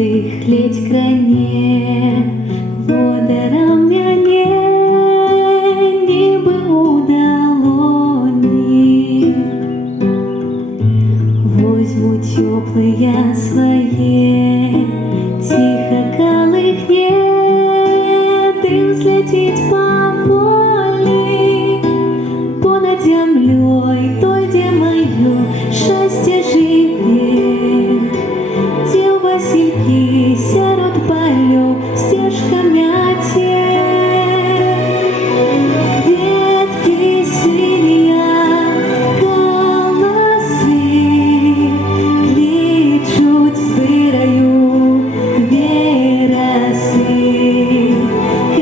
дыхлеть кране, водарам мяне нібы у далоні. Возьму теплые свои, тихо колыхне, дым взлететь поволі понад землей той, где мое счастье живе, где у Васильки сярод полёв стежка мяте. Ветки синяя, колосы кличут збираю две росы.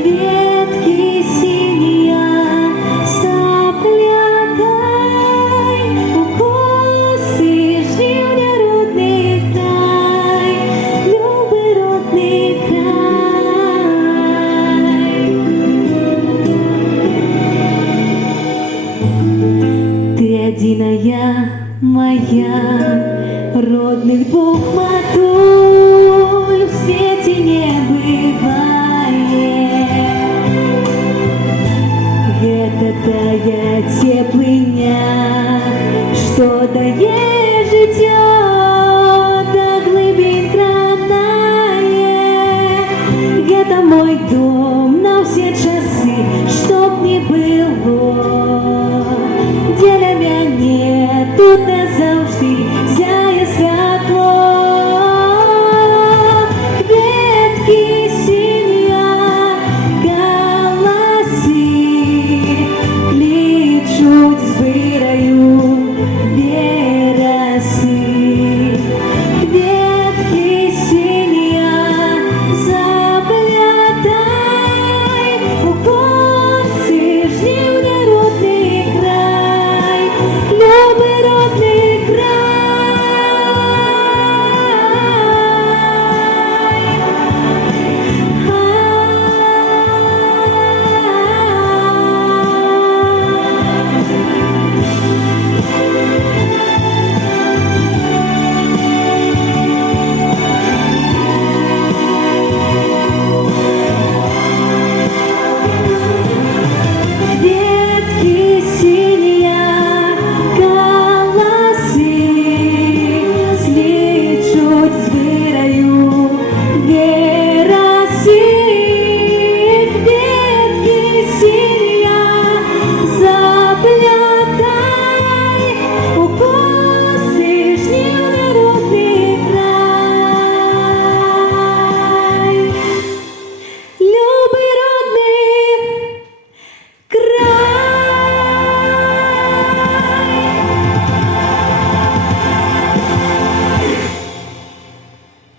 Ветки синяя, заплетай у косы, жди меня родный край, любый родный край. Ты одиная моя, родных двух матуль в свете не бывает. Это тая теплыня, что дае життя до глибин кранае. Это мой дом на все часы, чтоб не было, дзеля мяне тут назавжди